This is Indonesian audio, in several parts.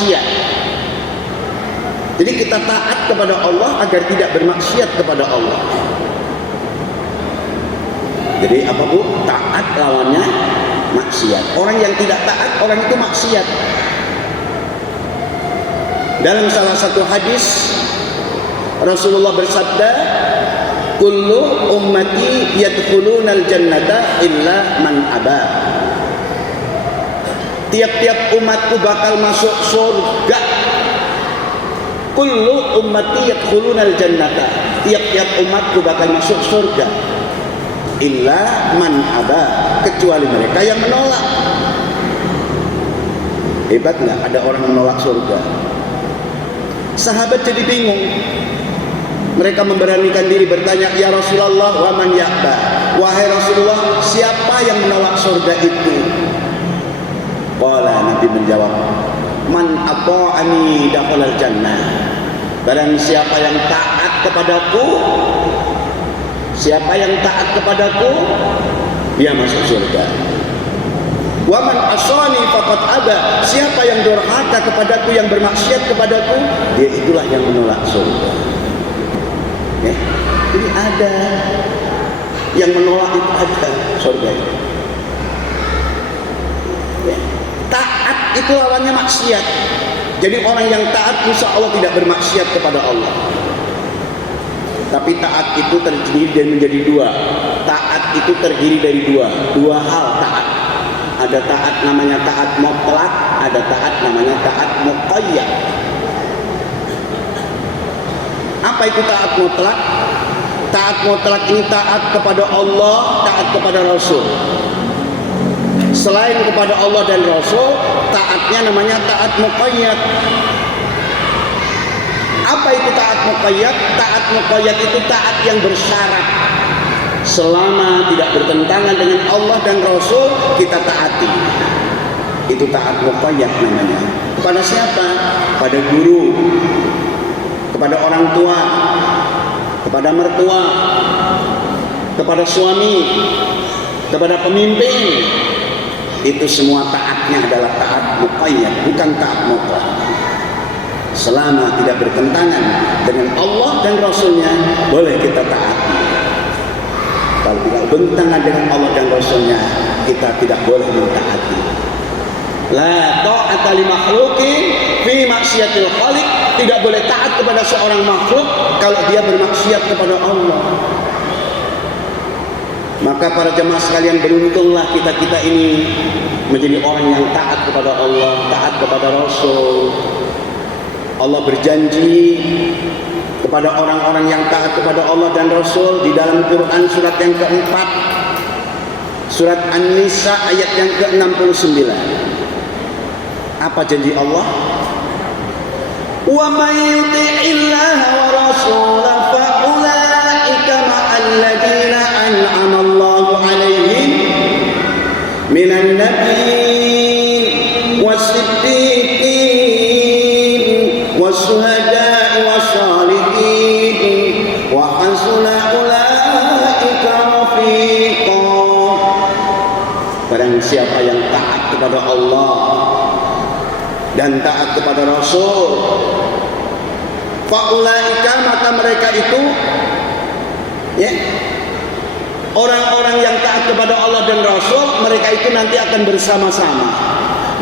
maksiat. Jadi kita taat kepada Allah agar tidak bermaksiat kepada Allah. Jadi apa Bu? Taat lawannya maksiat. Orang yang tidak taat, orang itu maksiat. Dalam salah satu hadis Rasulullah bersabda, kullu ummati yadkhulunal jannata illa man aba. Tiap-tiap umatku bakal masuk surga. Kullu ummati yadkhulunal jannata. Tiap-tiap umatku bakal masuk surga. Illa man aba, kecuali mereka yang menolak. Hebat nggak ada orang menolak surga? Sahabat jadi bingung. Mereka memberanikan diri bertanya, ya Rasulullah, wa man ya'ba? Wahai Rasulullah, siapa yang menolak surga itu? Qala, Nabi menjawab, man ata'ani dakhalal jannah. Barang siapa yang taat kepadaku, siapa yang taat kepadaku, dia masuk surga. Wa man asani faqad aba. Siapa yang durhaka kepadaku, yang bermaksiat kepadaku, dia itulah yang menolak surga. Ya, jadi ada yang menolak itu, ada surga itu. Ya. Taat itu lawannya maksiat. Jadi orang yang taat insya Allah tidak bermaksiat kepada Allah. Tapi taat itu terdiri dan menjadi dua. Taat itu terdiri dari dua hal taat. Ada taat namanya taat mutlak, ada taat namanya taat muqayyad. Apa itu taat mutlak? Taat mutlak ini taat kepada Allah, taat kepada Rasul. Selain kepada Allah dan Rasul, taatnya namanya taat muqayyad. Apa itu taat muqayyad? Taat muqayyad itu taat yang bersyarat. Selama tidak bertentangan dengan Allah dan Rasul, kita taati. Itu taat muqayyad namanya. Kepada siapa? Pada guru, kepada orang tua, kepada mertua, kepada suami, kepada pemimpin. Itu semua taatnya adalah taat muqayyad, bukan taat mutlak. Selama tidak bertentangan dengan Allah dan Rasulnya, boleh kita taati. Kalau tidak bertentangan dengan Allah dan Rasulnya, kita tidak boleh mentaati. La ta'ata li makhluqin fi maksiatil khaliq. Tidak boleh taat kepada seorang makhluk kalau dia bermaksiat kepada Allah. Maka para jemaah sekalian, beruntunglah kita ini menjadi orang yang taat kepada Allah, taat kepada Rasul. Allah berjanji kepada orang-orang yang taat kepada Allah dan Rasul di dalam Quran surat yang keempat, surat An-Nisa ayat yang ke-69. Apa janji Allah? Wa may yuti'illaha wa rasulahu fa ulaika ma'al ladzina an'ama Allahu 'alaihim minan nabiyyin was-siddiqin was-syuhada'i was-shalihin wa hasuna ulaika rafiqa. Barang siapa yang taat kepada Allah dan taat kepada Rasul, faulaika, maka mereka itu, ya, orang-orang yang taat kepada Allah dan Rasul, mereka itu nanti akan bersama-sama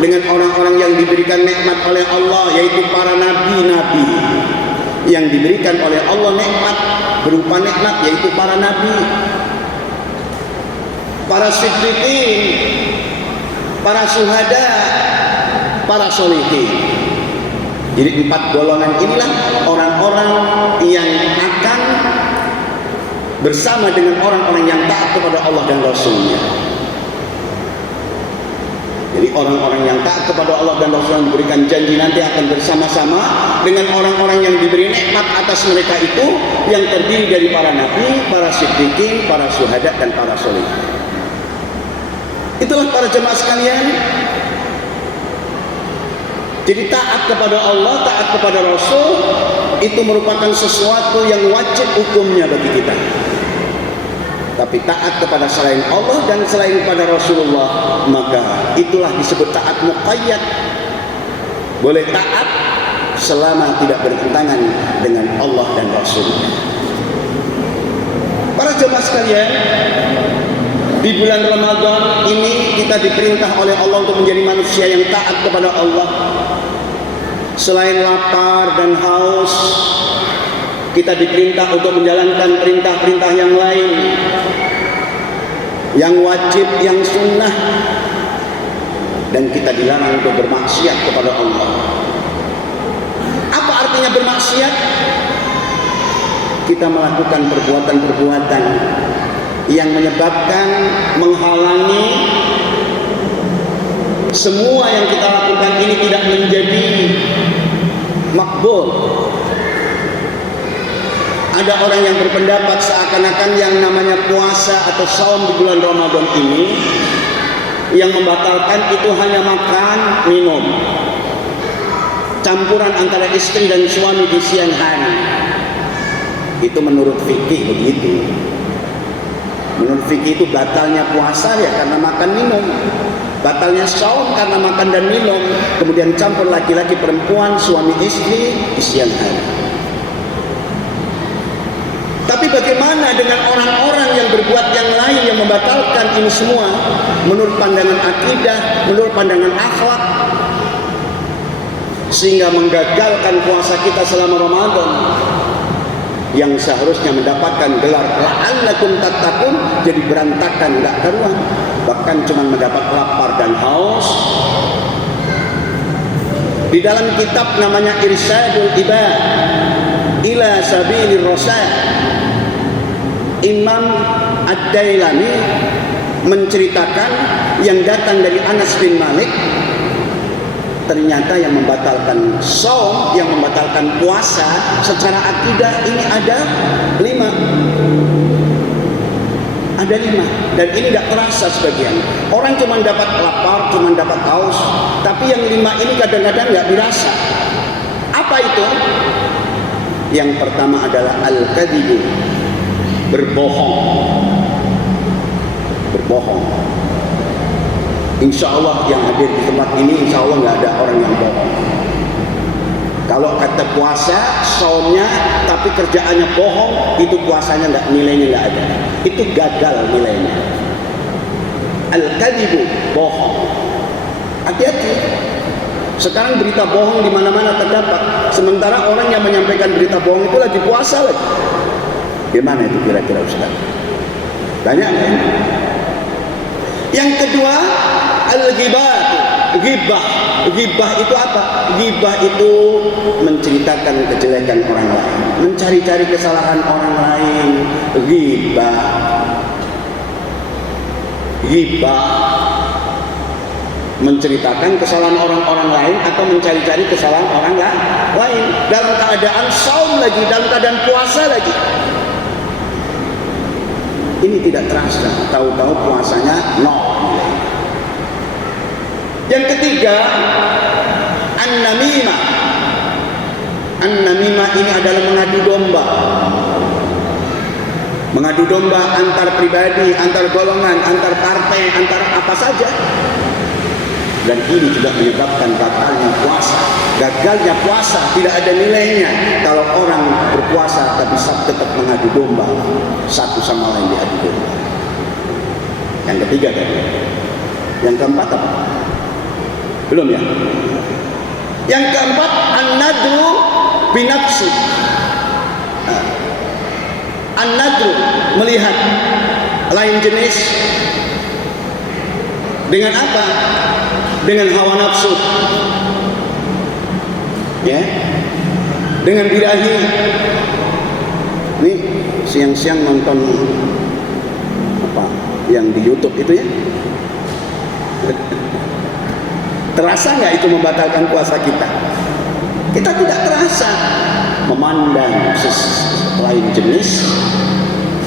dengan orang-orang yang diberikan nikmat oleh Allah, yaitu para nabi-nabi. Yang diberikan oleh Allah nikmat berupa nikmat, yaitu para nabi, para siddiqin, para syuhada, para sholihin. Jadi 4 golongan inilah orang-orang yang akan bersama dengan orang-orang yang taat kepada Allah dan Rasulnya. Jadi orang-orang yang taat kepada Allah dan Rasul yang diberikan janji nanti akan bersama-sama dengan orang-orang yang diberi nikmat atas mereka itu, yang terdiri dari para nabi, para siddiqin, para syuhada, dan para sholihin. Itulah para jemaah sekalian. Jadi taat kepada Allah, taat kepada Rasul itu merupakan sesuatu yang wajib hukumnya bagi kita. Tapi taat kepada selain Allah dan selain kepada Rasulullah, maka itulah disebut taat muqayyad. boleh taat selama tidak bertentangan dengan Allah dan Rasul-Nya. Para jemaah sekalian, di bulan Ramadan ini kita diperintah oleh Allah untuk menjadi manusia yang taat kepada Allah. Selain lapar dan haus, kita diperintah untuk menjalankan perintah-perintah yang lain, yang wajib, yang sunnah, dan kita dilarang untuk bermaksiat kepada Allah. Apa artinya bermaksiat? Kita melakukan perbuatan-perbuatan yang menyebabkan, menghalangi semua yang kita lakukan ini tidak menjadi makbul. Ada orang yang berpendapat seakan-akan yang namanya puasa atau saum di bulan Ramadan ini yang membatalkan itu hanya makan, minum, campuran antara istri dan suami di siang hari. Itu menurut fikih begitu. Menurut fikih itu batalnya puasa ya karena makan minum, batalnya saum karena makan dan minum, kemudian campur laki-laki perempuan, suami istri di siang hari. Tapi bagaimana dengan orang-orang yang berbuat yang lain yang membatalkan ini semua menurut pandangan akidah, menurut pandangan akhlak, sehingga menggagalkan puasa kita selama Ramadan yang seharusnya mendapatkan gelar la'allakum tattaqun jadi berantakan, enggak karuan, bahkan cuma mendapat lapar dan haus. Di dalam kitab namanya Irsyadul Ibad ila Sabilir Rasyad, Imam Ad-Dailami menceritakan yang datang dari Anas bin Malik, ternyata yang membatalkan saum, yang membatalkan puasa secara akidah ini ada 5. Ada 5, dan ini tidak terasa sebagian. Orang cuma dapat lapar, cuma dapat haus, tapi yang 5 ini kadang-kadang nggak dirasa. Apa itu? Yang pertama adalah al-kadzibu, berbohong. Berbohong. Insya Allah yang hadir di tempat ini, insya Allah nggak ada orang yang bohong. Kalau kata puasa, saumnya, tapi kerjaannya bohong, itu puasanya nggak, nilainya nggak ada. Itu gagal nilainya. Al-kadzibu, bohong. Hati-hati. Sekarang berita bohong di mana-mana terdapat. Sementara orang yang menyampaikan berita bohong itu lagi puasa lagi. Gimana itu kira-kira Ustaz? Banyak kan? Yang kedua, al-ghibah. Ghibah. Ghibah itu apa? Ghibah itu menceritakan kejelekan orang lain, mencari-cari kesalahan orang lain. Ghibah. Ghibah menceritakan kesalahan orang-orang lain atau mencari-cari kesalahan orang lain dalam keadaan saum lagi, dalam keadaan puasa lagi. Ini tidak terasa, tahu-tahu puasanya nol. Yang ketiga, an-namimah. An-namimah ini adalah mengadu domba. Mengadu domba antar pribadi, antar golongan, antar partai, antar apa saja. Dan ini juga menyebabkan batalnya puasa. Gagalnya puasa tidak ada nilainya kalau orang berpuasa tapi tetap mengadu domba, satu sama lain diadu domba. Yang ketiga tadi. Yang keempat apa? Belum ya? Yang keempat, an-nadru binafsi. An-nadru, melihat lain jenis. Dengan apa? Dengan hawa nafsu. Ya, dengan birahi. Ini siang-siang nonton apa yang di YouTube itu ya? Terasa nggak itu membatalkan puasa kita? Kita tidak terasa memandang lain jenis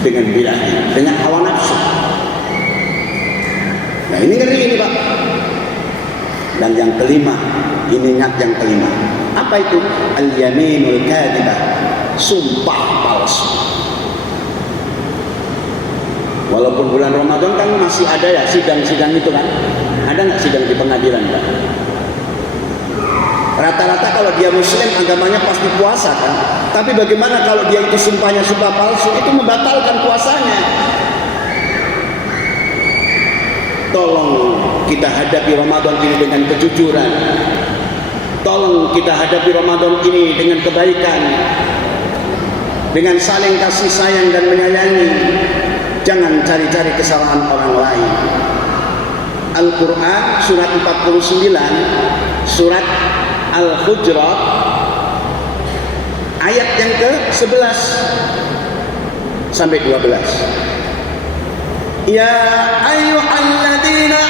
dengan birahi, dengan hawa nafsu. Nah ini ngeri ini Pak. Dan yang kelima, ini ingat yang kelima. Apa itu? Al-yaminul kadhibah, sumpah palsu. Walaupun bulan Ramadan kan masih ada ya sidang-sidang itu kan. Ada nggak sidang di pengadilan Pak? Rata-rata kalau dia muslim agamanya pasti puasa kan. Tapi bagaimana kalau dia itu sumpahnya sumpah palsu, itu membatalkan puasanya. Tolong kita hadapi Ramadan ini dengan kejujuran. Tolong kita hadapi Ramadan ini dengan kebaikan, dengan saling kasih sayang dan menyayangi. Jangan cari-cari kesalahan orang lain. Al-Quran surat 49, surat Al-Hujurat, ayat yang ke-11 sampai 12. Ya ayyuhalladzina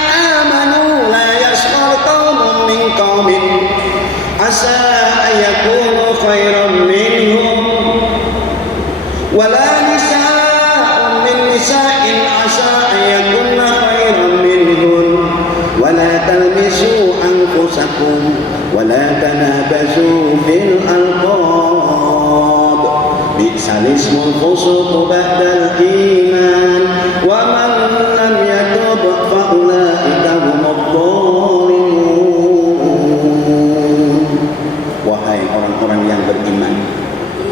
amanu la yaskhar qaumun min qaumin asa ayyakunu khairan minhum wala nisa'un min nisa'in asa ayyakunna khairan minhun wala talmisu anfusakum wala tanabazu bil alqab bi'sal ismul fusuq ba'dal iman wa man lam yatub fa ulaika humudh dhalimun. Wahai orang-orang yang beriman,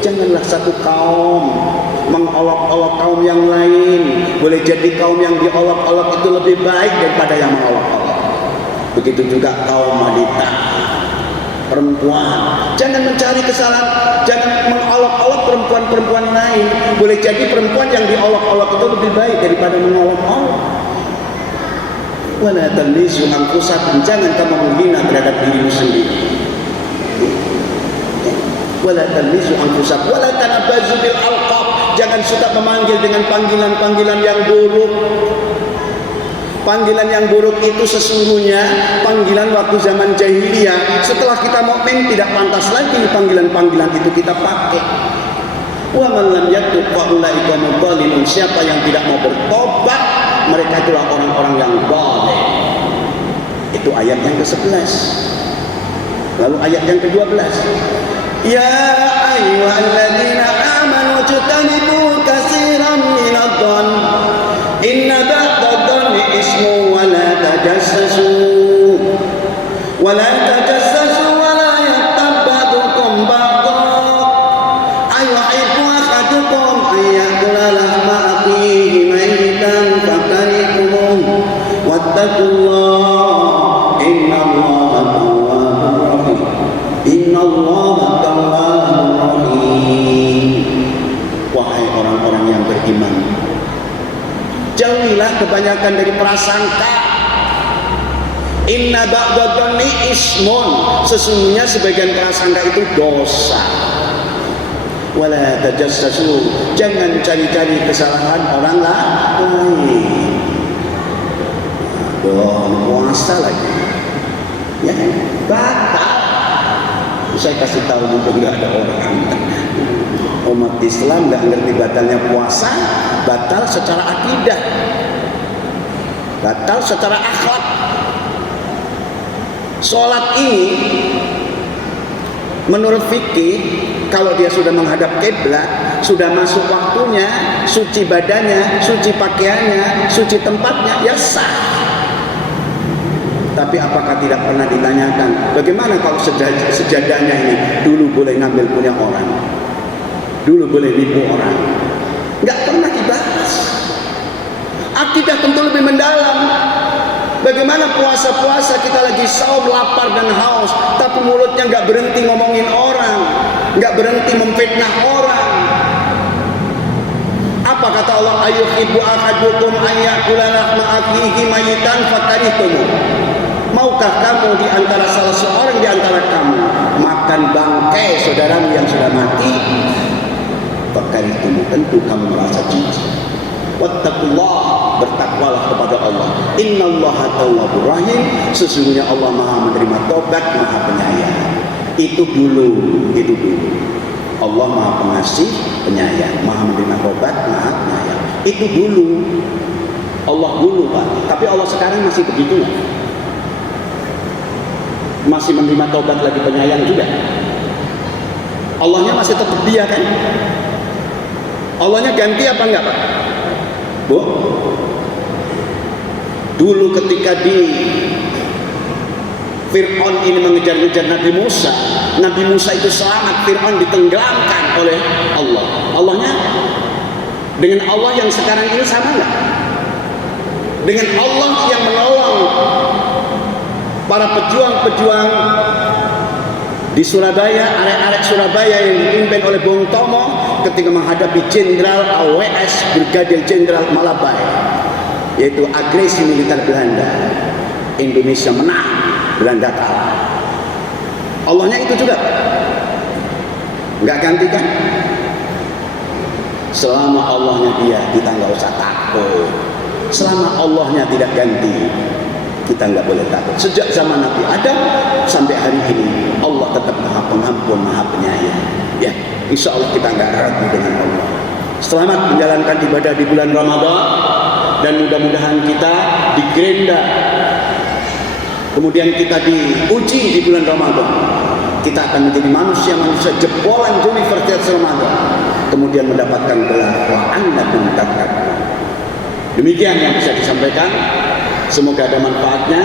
janganlah satu kaum mengolok-olok kaum yang lain. Boleh jadi kaum yang diolok-olok itu lebih baik daripada yang mengolok-olok. Begitu juga kaum wanita, perempuan. Jangan mencari kesalahan, jangan mengolok-olok perempuan-perempuan lain. Boleh jadi perempuan yang diolok-olok itu lebih baik daripada mengolok-olok. Wala talmizu anfusakum, jangan kamu menghina terhadap dirimu sendiri. Wala talmizu anfusakum wala tanabazu bil alqab, jangan suka memanggil dengan panggilan-panggilan yang buruk. Panggilan yang buruk itu sesungguhnya panggilan waktu zaman jahiliyah. Setelah kita mukmin tidak pantas lagi panggilan-panggilan itu kita pakai. Wa man lam yatub fa ulaika mudh-dhalimun, siapa yang tidak mau bertobat, mereka itulah orang-orang yang zalim. Itu ayat yang ke-11. Lalu ayat yang ke-12. Ya ayyuhalladzina amanu jtanibu katsiran minadh-dhann inna ba'dadh-dhanni ismu wa la tajassasu wa la tajassasu wa la yattab ba'dukum ba'dha ayuhibbu ahadukum an ya'kula lahma akhihi maytan fakarihtumuh wattaqullaha innallaha tawwabur rahim. Innallaha tawwabur rahim. Wahai orang-orang yang beriman, jauhilah kebanyakan dari prasangka. Inna ba'dadh-dhanni ismun, sesungguhnya sebagian prasangka itu dosa. Wala tajassasu, jangan cari-cari kesalahan orang lain. Puasa lagi, ya batal. Saya kasih tahu mumpung nggak ada orang. Umat Islam nggak ngerti batalnya puasa, batal secara akidah, batal secara akhlak. Sholat ini menurut fikih, kalau dia sudah menghadap kiblat, sudah masuk waktunya, suci badannya, suci pakaiannya, suci tempatnya, ya sah. Tapi apakah tidak pernah ditanyakan, bagaimana kalau sejadahnya ini dulu boleh ngambil punya orang, dulu boleh nipu orang? Nggak pernah dibahas. Akidah tentu lebih mendalam. Bagaimana puasa-puasa kita lagi saum, lapar dan haus, tapi mulutnya nggak berhenti ngomongin orang, nggak berhenti memfitnah orang. Apa kata Allah? Ayyuhibbu ahadukum an ya'kula lahma akhihi maytan fakarihtumuh. Maukah kamu di antara salah seorang di antara kamu makan bangkai saudaramu yang sudah mati? Fakarihtumuh, tentu kamu merasa jijik. Wattaqullah, bertakwalah kepada Allah. Innallaha tawwabur rahim, sesungguhnya Allah Maha menerima tobat, Maha penyayang. Itu dulu. Allah Maha pengasih, penyayang, Maha menerima tobat, Maha penyayang. Itu dulu. Allah dulu, Pak. Tapi Allah sekarang masih begitu nggak? Masih menerima tobat lagi, penyayang juga. Allahnya masih tetap dia kan? Allahnya ganti apa enggak, Pak? Bu, dulu ketika di Fir'aun ini mengejar-ngejar Nabi Musa. Nabi Musa itu selamat, Fir'aun ditenggelamkan oleh Allah. Allahnya dengan Allah yang sekarang ini sama nggak? Dengan Allah yang menolong para pejuang-pejuang di Surabaya, arek-arek Surabaya yang dipimpin oleh Bung Tomo ketika menghadapi Jenderal AWS Brigadir Jenderal Malabai, yaitu agresi militer Belanda. Indonesia menang, Belanda kalah. Allahnya itu juga nggak ganti kan? Selama Allahnya dia, kita nggak usah takut. Selama Allahnya tidak ganti, kita nggak boleh takut. Sejak zaman Nabi Adam sampai hari ini, Allah tetap Maha Pengampun, Maha Penyayang. Ya, insya Allah kita nggak ragu dengan Allah. Selamat menjalankan ibadah di bulan Ramadan, dan mudah-mudahan kita digerinda. Kemudian kita diuji di bulan Ramadan. Kita akan menjadi manusia-manusia jebolan Universitas Ramadan. Kemudian mendapatkan gelar wa annakum tattaqun. Demikian yang bisa disampaikan. Semoga ada manfaatnya.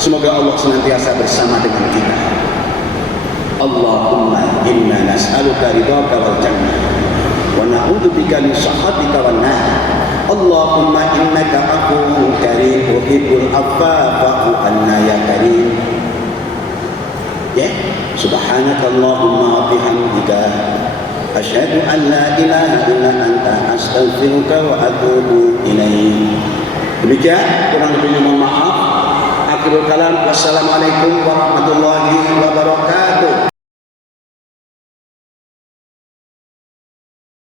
Semoga Allah senantiasa bersama dengan kita. Allahumma inna nas'aluka ridhaka wal jannah wa na'udzubika min sakhatika wan nar. Allahumma innaka afuwwun karim tuhibbul afwa fa'fu anna ya karim. Ya, subhanakallahumma wa bihamdika asyhadu an la ilaha illa anta astaghfiruka wa atubu ilaik. Demikian, kurang lebihnya mohon maaf. Akhirul kalam, wassalamualaikum warahmatullahi wabarakatuh.